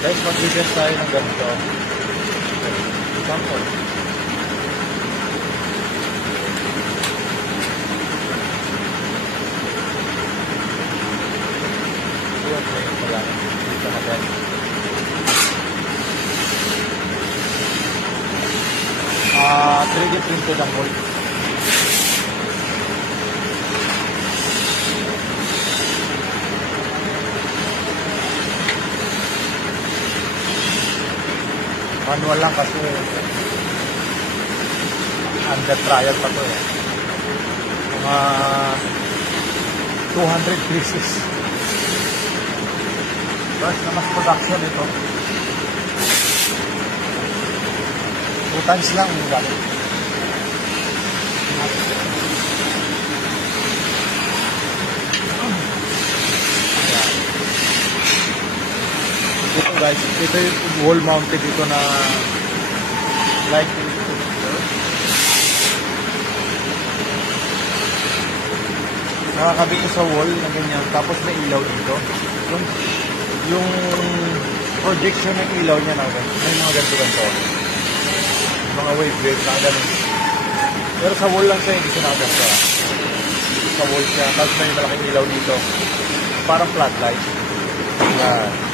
Guys, mag-reverse tayo ng ganito. Example. Yun, ngayon pala. Dito na guys. 3D printed ang mold. Manual lang kasi under trial pa to eh. Mga 200 pieces. Plus na mas production ito. 2 tons lang yung gamit. Ito guys, ito yung wall mounted dito na light fixture. Nakakabit sa wall na ganyan, tapos may ilaw dito. Yung projection ng ilaw niya na may mga ganito-ganito. Mga wave na ganun. Pero sa wall lang siya, hindi siya nakaganto. Sa wall siya, tapos may malaking ilaw dito. Parang flat light. Yan.